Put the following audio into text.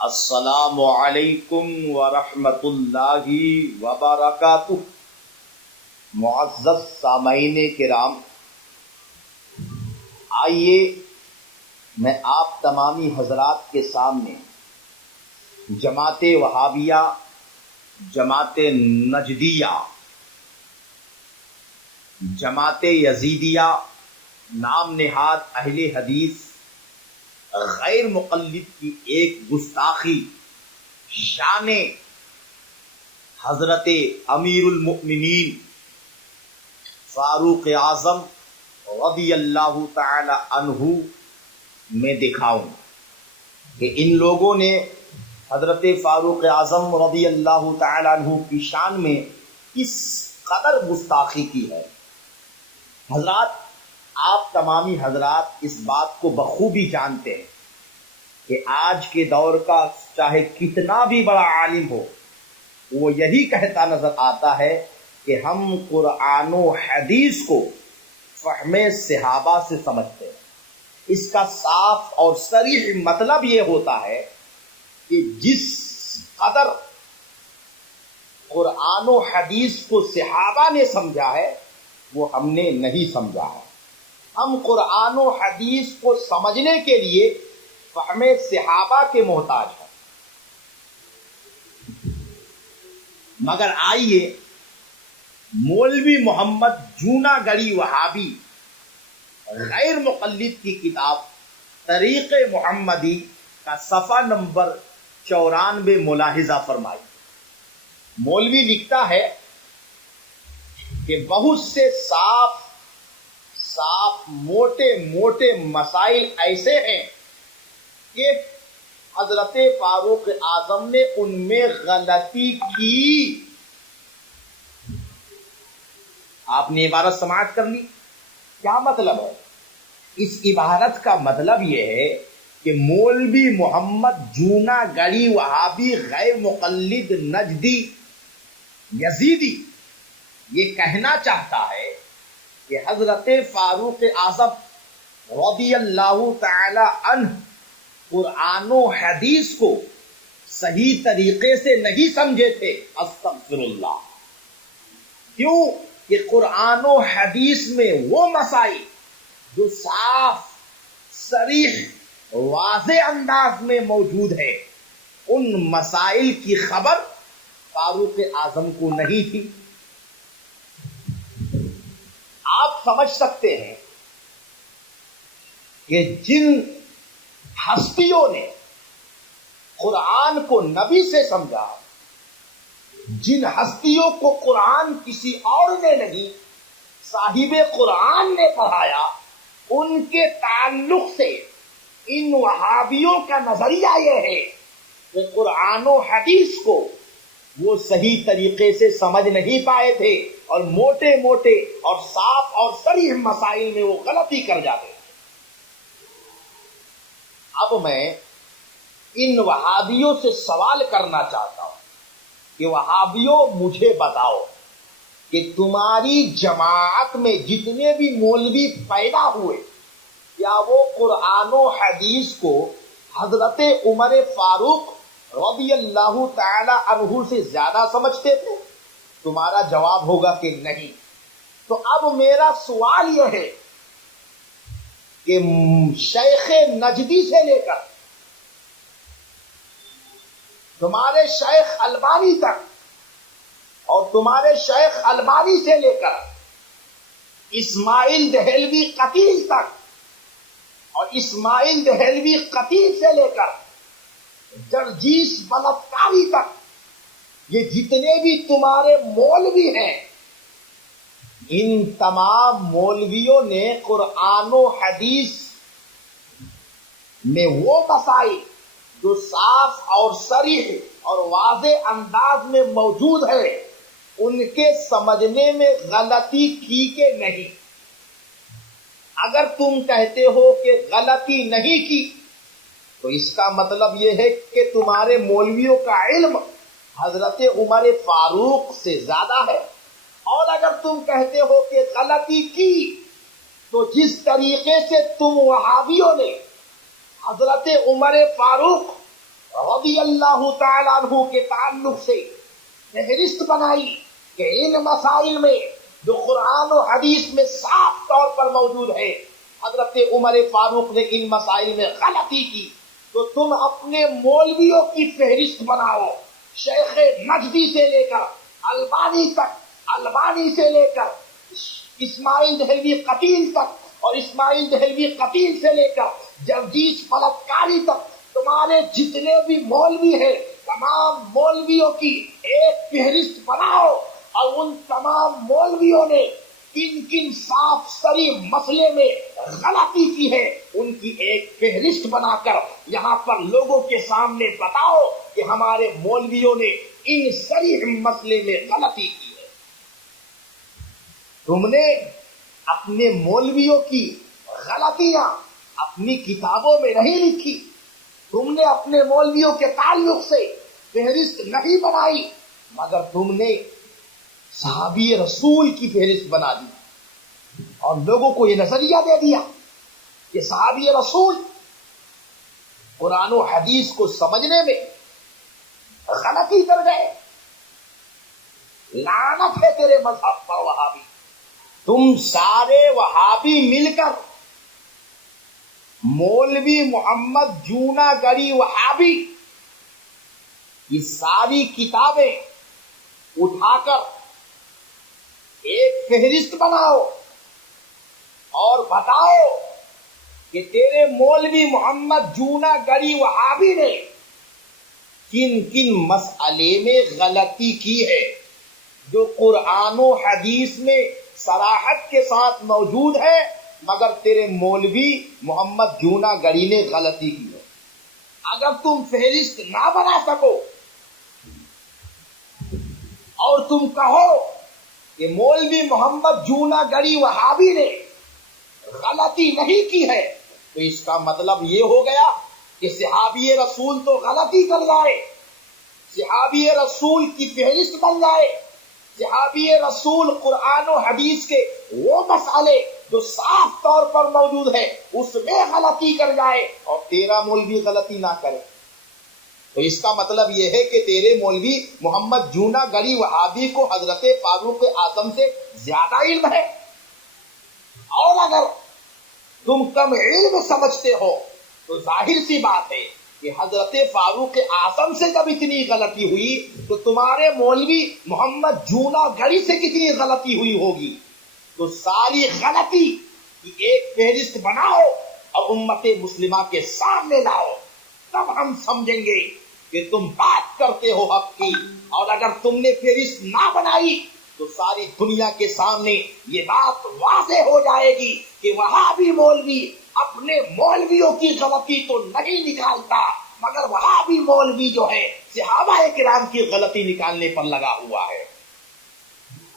السلام علیکم ورحمۃ اللہ وبرکاتہ۔ معزز سامعین کرام، آئیے میں آپ تمامی حضرات کے سامنے جماعت وہابیہ، جماعت نجدیہ، جماعت یزیدیہ نام نہاد اہل حدیث غیر مقلد کی ایک گستاخی شان حضرت امیر المؤمنین فاروق اعظم رضی اللہ تعالی عنہ میں دکھاؤں کہ ان لوگوں نے حضرت فاروق اعظم رضی اللہ تعالی عنہ کی شان میں کس قدر گستاخی کی ہے۔ حضرات، آپ تمامی حضرات اس بات کو بخوبی جانتے ہیں کہ آج کے دور کا چاہے کتنا بھی بڑا عالم ہو، وہ یہی کہتا نظر آتا ہے کہ ہم قرآن و حدیث کو فہم صحابہ سے سمجھتے ہیں۔ اس کا صاف اور صریح مطلب یہ ہوتا ہے کہ جس قدر قرآن و حدیث کو صحابہ نے سمجھا ہے وہ ہم نے نہیں سمجھا ہے۔ ہم قرآن و حدیث کو سمجھنے کے لیے فہم صحابہ کے محتاج ہیں۔ مگر آئیے مولوی محمد جونا گڑھی وہابی غیر مقلد کی کتاب طریق محمدی کا صفحہ نمبر 94 ملاحظہ فرمائی۔ مولوی لکھتا ہے کہ بہت سے صاف موٹے موٹے مسائل ایسے ہیں کہ حضرت فاروق اعظم نے ان میں غلطی کی۔ آپ نے عبارت سماعت کر لی، کیا مطلب ہے؟ اس عبارت کا مطلب یہ ہے کہ مولوی محمد جونا گڑھی وہابی غیر مقلد نجدی یزیدی یہ کہنا چاہتا ہے کہ حضرت فاروق اعظم رضی اللہ تعالی عنہ قرآن و حدیث کو صحیح طریقے سے نہیں سمجھے تھے۔ استغفر اللہ۔ کیوں کہ قرآن و حدیث میں وہ مسائل جو صاف صریح واضح انداز میں موجود ہے، ان مسائل کی خبر فاروق اعظم کو نہیں تھی۔ آپ سمجھ سکتے ہیں کہ جن ہستیوں نے قرآن کو نبی سے سمجھا، جن ہستیوں کو قرآن کسی اور نے نہیں صاحب قرآن نے پڑھایا، ان کے تعلق سے ان وہابیوں کا نظریہ یہ ہے کہ قرآن و حدیث کو وہ صحیح طریقے سے سمجھ نہیں پائے تھے اور موٹے موٹے اور صاف اور صریح مسائل میں وہ غلطی کر جاتے تھے۔ اب میں ان وہابیوں سے سوال کرنا چاہتا ہوں کہ وہابیوں مجھے بتاؤ کہ تمہاری جماعت میں جتنے بھی مولوی پیدا ہوئے، کیا وہ قرآن و حدیث کو حضرت عمر فاروق رضی اللہ تعالی عنہ سے زیادہ سمجھتے تھے؟ تمہارا جواب ہوگا کہ نہیں۔ تو اب میرا سوال یہ ہے کہ شیخ نجدی سے لے کر تمہارے شیخ البانی تک اور تمہارے شیخ البانی سے لے کر اسماعیل دہلوی قتیل تک اور اسماعیل دہلوی قتیل سے لے کر جرجیس بلتکاری تک، یہ جتنے بھی تمہارے مولوی ہیں، ان تمام مولویوں نے قرآن و حدیث میں وہ مسائل جو صاف اور صریح اور واضح انداز میں موجود ہے، ان کے سمجھنے میں غلطی کی کہ نہیں؟ اگر تم کہتے ہو کہ غلطی نہیں کی تو اس کا مطلب یہ ہے کہ تمہارے مولویوں کا علم حضرت عمر فاروق سے زیادہ ہے۔ اور اگر تم کہتے ہو کہ غلطی کی تو جس طریقے سے تم وہابیوں نے حضرت عمر فاروق رضی اللہ تعالیٰ عنہ کے تعلق سے فہرست بنائی کہ ان مسائل میں جو قرآن و حدیث میں صاف طور پر موجود ہے، حضرت عمر فاروق نے ان مسائل میں غلطی کی، تو تم اپنے مولویوں کی فہرست بناؤ، شیخ نجدی سے لے کر البانی تک، البانی سے لے کر اسماعیل دہلوی قتیل تک، اور اسماعیل دہلوی قتیل سے لے کر جگدیش پلتکاری تک، تمہارے جتنے بھی مولوی ہیں تمام مولویوں کی ایک فہرست بناؤ، اور ان تمام مولویوں نے کن کن صاف سری مسئلے میں غلطی کی ہے ان کی ایک فہرست بنا کر یہاں پر لوگوں کے سامنے بتاؤ کہ ہمارے مولویوں نے ان صریح مسئلے میں غلطی کی ہے۔ تم نے اپنے مولویوں کی غلطیاں اپنی کتابوں میں نہیں لکھی، تم نے اپنے مولویوں کے تعلق سے فہرست نہیں بنائی، مگر تم نے صحابی رسول کی فہرست بنا دی اور لوگوں کو یہ نظریہ دے دیا کہ صحابی رسول قرآن و حدیث کو سمجھنے میں غلطی کر گئے۔ لعنت ہے تیرے مذہب پر وہابی، تم سارے وہابی مل کر مولوی محمد جونا گڑی وہابی یہ ساری کتابیں اٹھا کر ایک فہرست بناؤ اور بتاؤ کہ تیرے مولوی محمد جونا گڑی وہابی نے کن کن مسئلے میں غلطی کی ہے جو قرآن و حدیث میں صراحت کے ساتھ موجود ہے، مگر تیرے مولوی محمد جونا گڑی نے غلطی کی ہے۔ اگر تم فہرست نہ بنا سکو اور تم کہو کہ مولوی محمد جونا گڑی وہابی نے غلطی نہیں کی ہے، تو اس کا مطلب یہ ہو گیا کہ صحابی رسول تو غلطی کر جائے، صحابی رسول کی فہرست بن جائے، صحابی رسول قرآن و حدیث کے وہ مسئلے جو صاف طور پر موجود ہے اس میں غلطی کر جائے اور تیرا مولوی غلطی نہ کرے، تو اس کا مطلب یہ ہے کہ تیرے مولوی محمد جونا گڑی وہابی کو حضرت فاروق اعظم سے زیادہ علم ہے۔ اور اگر تم کم علم سمجھتے ہو تو ظاہر سی بات ہے کہ حضرت فاروق اعظم سے جب اتنی غلطی ہوئی تو تمہارے مولوی محمد جونا گڑی سے کتنی غلطی ہوئی ہوگی۔ تو ساری غلطی کی ایک فہرست بناؤ اور امت مسلمہ کے سامنے لاؤ، تب ہم سمجھیں گے کہ تم بات کرتے ہو حق کی۔ اور اگر تم نے فہرست نہ بنائی تو ساری دنیا کے سامنے یہ بات واضح ہو جائے گی کہ وہاں بھی مولوی اپنے مولویوں کی غلطی تو نہیں نکالتا، مگر وہاں بھی مولوی جو ہے صحابہ کرام کی غلطی نکالنے پر لگا ہوا ہے۔